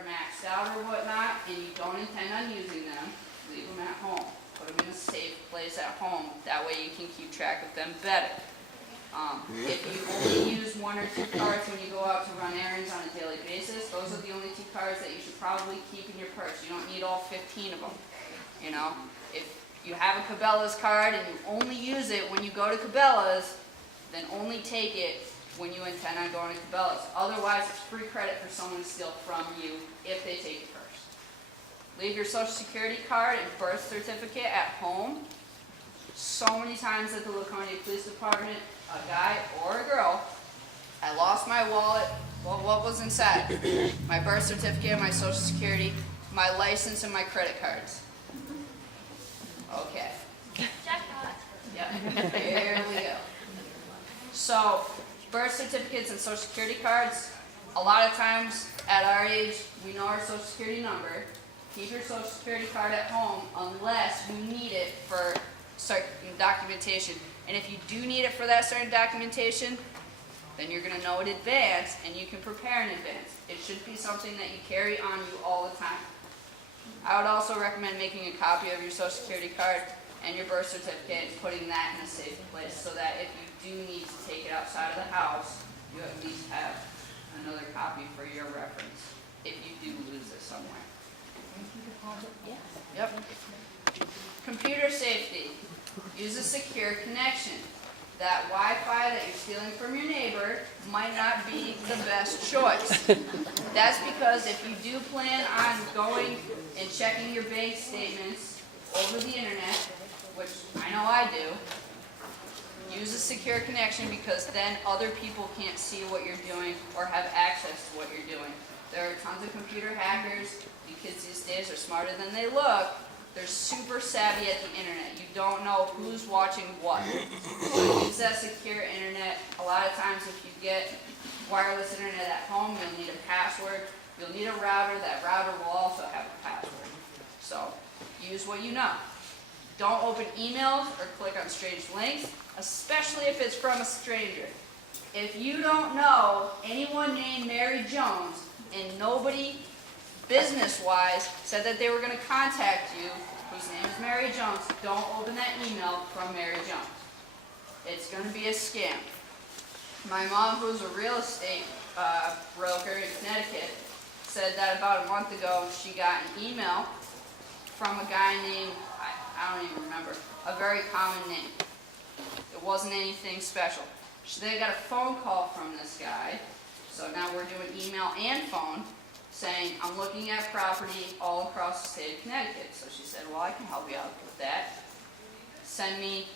maxed out or whatnot, and you don't intend on using them, leave them at home. Put them in a safe place at home. That way you can keep track of them better. If you only use 1 or 2 cards when you go out to run errands on a daily basis, those are the only 2 cards that you should probably keep in your purse. You don't need all 15 of them. You know, if you have a Cabela's card and you only use it when you go to Cabela's, then only take it when you intend on going to Cabela's. Otherwise, it's free credit for someone to steal from you if they take it first. Leave your Social Security card and birth certificate at home. So many times at the Laconia Police Department, a guy or a girl, I lost my wallet. Well, what was inside? My birth certificate, my Social Security, my license, and my credit cards. Okay. Jackpot. Yep, here we go. So, birth certificates and Social Security cards, a lot of times at our age, we know our Social Security number. Keep your Social Security card at home unless you need it for certain documentation. And if you do need it for that certain documentation, then you're going to know in advance and you can prepare in advance. It should be something that you carry on you all the time. I would also recommend making a copy of your Social Security card and your birth certificate and putting that in a safe place so that if you do need to take it outside of the house, you at least have another copy for your reference if you do lose it somewhere. Yeah. Yep. Computer safety. Use a secure connection. That Wi-Fi that you're stealing from your neighbor might not be the best choice. That's because if you do plan on going and checking your bank statements over the internet, which I know I do, use a secure connection because then other people can't see what you're doing or have access to what you're doing. There are tons of computer hackers. The kids these days are smarter than they look. They're super savvy at the internet. You don't know who's watching what. So use that secure internet. A lot of times if you get wireless internet at home, you'll need a password. You'll need a router. That router will also have a password. So use what you know. Don't open emails or click on strange links, especially if it's from a stranger. If you don't know anyone named Mary Jones and nobody business-wise said that they were going to contact you, whose name is Mary Jones, don't open that email from Mary Jones. It's going to be a scam. My mom, who's a real estate broker in Connecticut, said that about a month ago she got an email from a guy named, I don't even remember, a very common name. It wasn't anything special. They got a phone call from this guy, so now we're doing email and phone, saying, I'm looking at property all across the state of Connecticut. So she said, well, I can help you out with that. Send me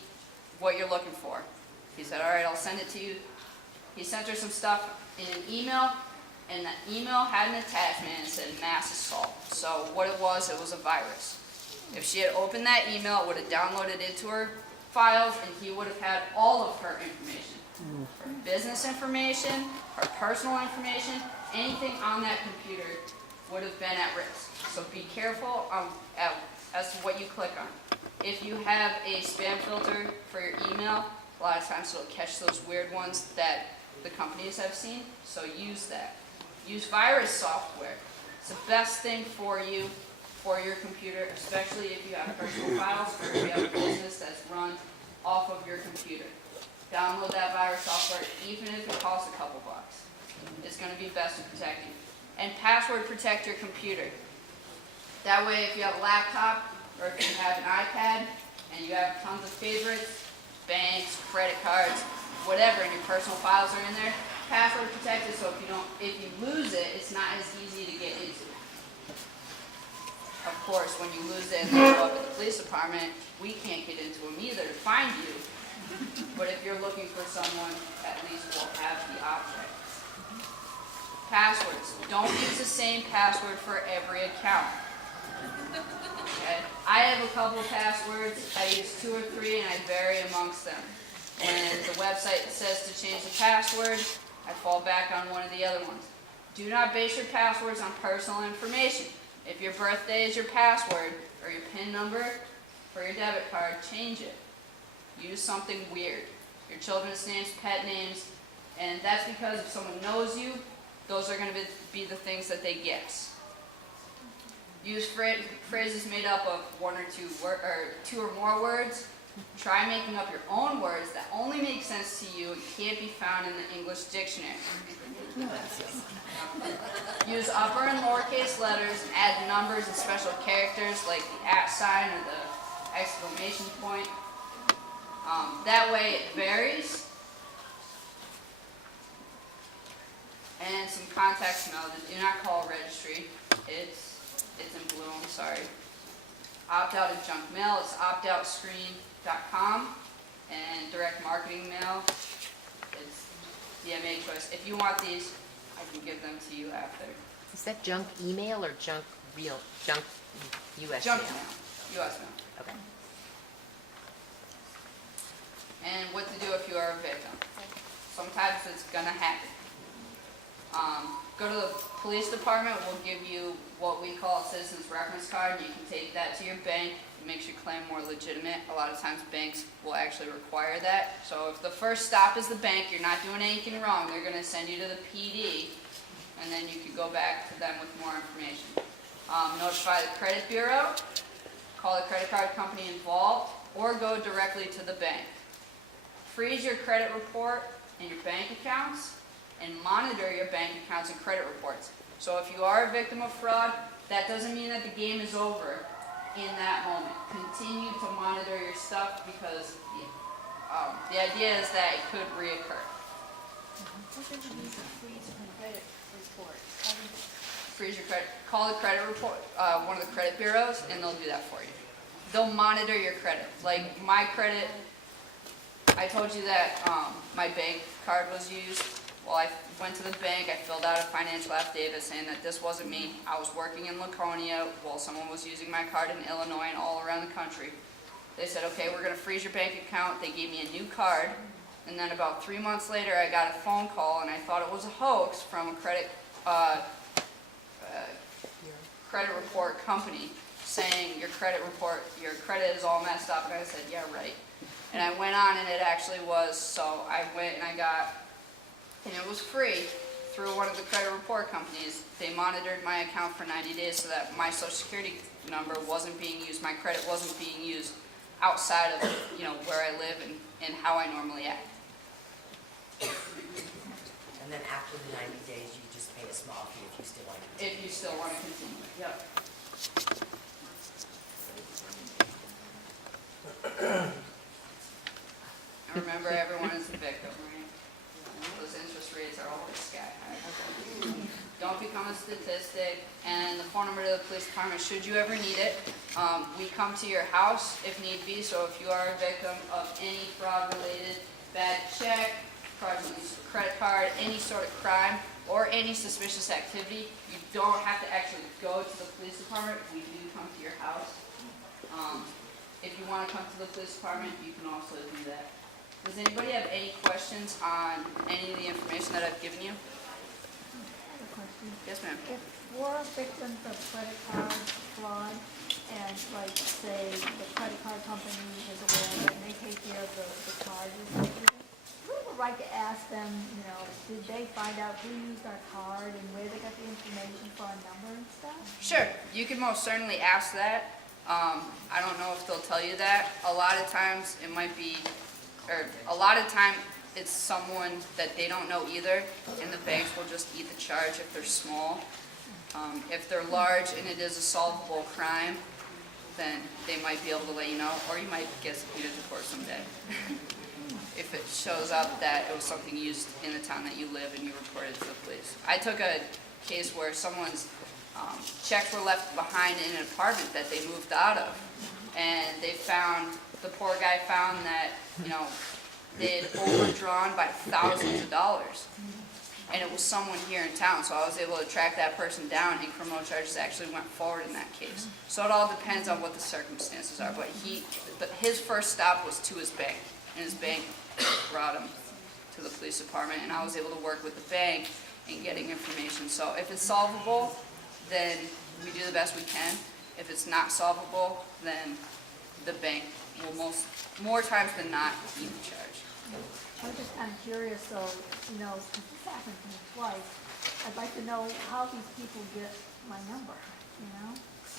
what you're looking for. He said, all right, I'll send it to you. He sent her some stuff in an email, and that email had an attachment and it said mass assault. So what it was a virus. If she had opened that email, it would have downloaded into her files, and he would have had all of her information. Her business information, her personal information, anything on that computer would have been at risk. So be careful as to what you click on. If you have a spam filter for your email, a lot of times it'll catch those weird ones that the companies have seen, so use that. Use virus software. It's the best thing for you, for your computer, especially if you have personal files or if you have a business that's run off of your computer. Download that virus software, even if it costs a couple bucks. It's going to be best to protect you. And password protect your computer. That way, if you have a laptop or if you have an iPad and you have tons of favorites, banks, credit cards, whatever, and your personal files are in there, password protect it so if you lose it, it's not as easy to get into. Of course, when you lose it and they go up at the police department, we can't get into them either to find you. But if you're looking for someone, at least we'll have the object. Passwords. Don't use the same password for every account. Okay? I have a couple of passwords. I use 2 or 3 and I vary amongst them. When the website says to change the password, I fall back on one of the other ones. Do not base your passwords on personal information. If your birthday is your password or your PIN number for your debit card, change it. Use something weird. Your children's names, pet names, and that's because if someone knows you, those are going to be the things that they guess. Use phrases made up of one or two or more words. Try making up your own words that only make sense to you and can't be found in the English dictionary. Use upper and lowercase letters and add numbers and special characters like the @ sign or the exclamation point. That way it varies. And some contact smell. The do not call registry. It's in blue, I'm sorry. Opt out of junk mail. It's optoutscreen.com. And direct marketing mail. It's DMA choice. If you want these, I can give them to you after. Is that junk email or junk US Junk mail? mail. US mail. Okay. And what to do if you are a victim. Sometimes it's gonna happen. Go to the police department. We'll give you what we call a citizen's reference card. You can take that to your bank. It makes your claim more legitimate. A lot of times banks will actually require that. So if the first stop is the bank, you're not doing anything wrong. They're gonna send you to the PD, and then you can go back to them with more information. Notify the credit bureau. Call the credit card company involved, or go directly to the bank. Freeze your credit report and your bank accounts, and monitor your bank accounts and credit reports. So if you are a victim of fraud, that doesn't mean that the game is over in that moment. Continue to monitor your stuff because the idea is that it could reoccur. Freeze your credit. Call the credit report, one of the credit bureaus, and they'll do that for you. They'll monitor your credit. Like my credit, I told you that my bank card was used. Well, I went to the bank, I filled out a financial affidavit saying that this wasn't me. I was working in Laconia while someone was using my card in Illinois and all around the country. They said, okay, we're going to freeze your bank account. They gave me a new card. And then about 3 months later, I got a phone call, and I thought it was a hoax from a credit report company saying your credit is all messed up. And I said, yeah, right. And I went on, and it actually was. So I went and I got, and it was free through one of the credit report companies. They monitored my account for 90 days so that my social security number wasn't being used, my credit wasn't being used outside of where I live and how I normally act. And then after the 90 days, you just pay a small fee if you still want to. If you still want to continue it, yep. And remember, everyone is a victim, right? Those interest rates are always sky high. Don't become a statistic. And the phone number to the police department, should you ever need it. We come to your house if need be. So if you are a victim of any fraud-related bad check, fraudulent use of a credit card, any sort of crime, or any suspicious activity, you don't have to actually go to the police department. We do come to your house. If you want to come to the police department, you can also do that. Does anybody have any questions on any of the information that I've given you? I have a question. Yes, ma'am. If we're victims of credit card fraud, and like, say, the credit card company is aware of it, and they take care of the charges and everything, do we have a right to ask them, did they find out who used our card and where they got the information for our number and stuff? Sure, you can most certainly ask that. I don't know if they'll tell you that. A lot of times it might be, or a lot of time it's someone that they don't know either, and the banks will just eat the charge if they're small. If they're large and it is a solvable crime, then they might be able to let you know, or you might get subpoenaed to court someday. If it shows up that it was something used in the town that you live and you reported it to the police. I took a case where someone's checks were left behind in an apartment that they moved out of, and the poor guy found that they had overdrawn by thousands of dollars, and it was someone here in town. So I was able to track that person down, and criminal charges actually went forward in that case. So it all depends on what the circumstances are. But his first stop was to his bank, and his bank brought him to the police department, and I was able to work with the bank in getting information. So if it's solvable, then we do the best we can. If it's not solvable, then the bank will more times than not eat the charge. I'm just kind of curious, so, since this happened to me twice, I'd like to know how these people get my number,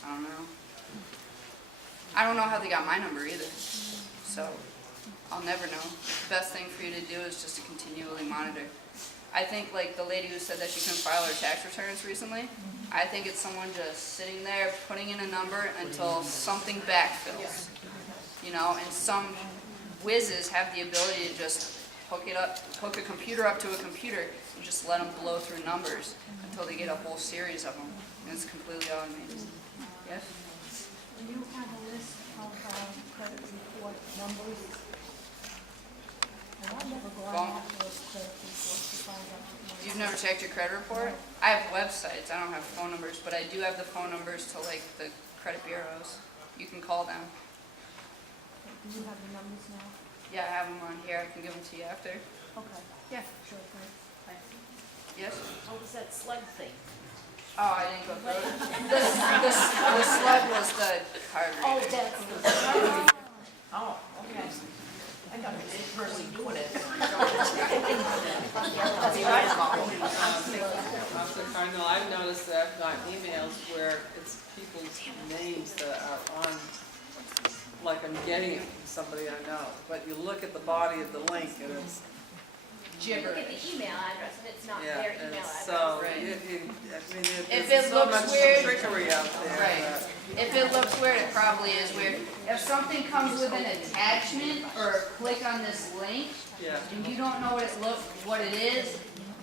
I don't know. I don't know how they got my number either, so I'll never know. The best thing for you to do is just to continually monitor. I think like the lady who said that she couldn't file her tax returns recently, I think it's someone just sitting there putting in a number until something backfills. You know, and some whizzes have the ability to just hook a computer up to a computer and just let them blow through numbers until they get a whole series of them, and it's completely automated. Yes? Do you have a list of credit report numbers? And I've never gone Well, after those credit reports to find out. You've never checked your credit report? I have websites, I don't have phone numbers, but I do have the phone numbers to like the credit bureaus. You can call them. Do you have the numbers now? Yeah, I have them on here, I can give them to you after. Okay, Yeah. sure, thanks. Yes? What was that slug thing? Oh, I didn't go through it. The slug was the card Oh, reader. that's the, Oh, okay. I thought it was this person doing it. Officer Cardinal, I've noticed that I've gotten emails where it's people's names that are on, like I'm getting it from somebody I know, but you look at the body of the link and it's, You look at Gibberish. the email address and it's not yeah, their and email address. so, Right. I mean, If there's it so looks much weird- trickery out there. Right. If it looks weird, it probably is weird. If something comes with an attachment or click on this link, Yeah, and you don't know what it is,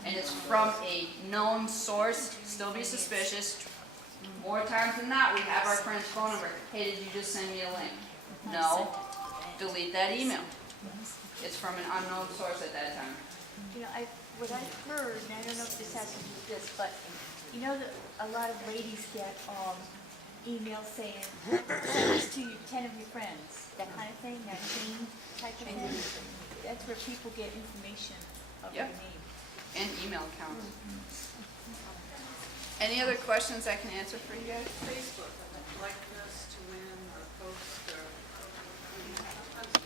and it's from a known source, still be suspicious. More times than not, we have our friend's phone number. Hey, did you just send me a link? No. Delete that email. It's from an unknown source at that time. You know, what I've heard, and I don't know if this has to do with this, but you know that a lot of ladies get emails saying, send this to 10 of your friends, that kind of thing, that chain type of thing. That's where people get information of your Yep. name. And email account. Any other questions I can answer for you guys? Facebook, like this to win or post or?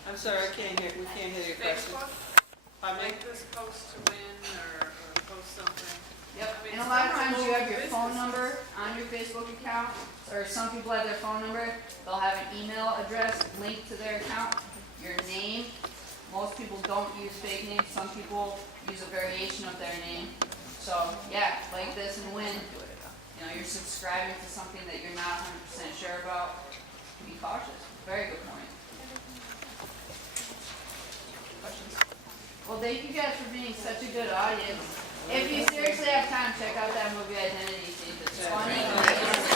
I'm sorry, we can't hear your question. Facebook, Pardon me? like this post to win or post something? Yep, I mean, and a lot of some are times you have your local phone businesses. number on your Facebook account, or some people have their phone number, they'll have an email address linked to their account, your name. Most people don't use fake names, some people use a variation of their name. So, yeah, like this and win, you know, you're subscribing to something that you're not 100% sure about, be cautious. Very good point. Questions? Well, thank you guys for being such a good audience. If you seriously have time, check out that movie Identity. See if it's funny.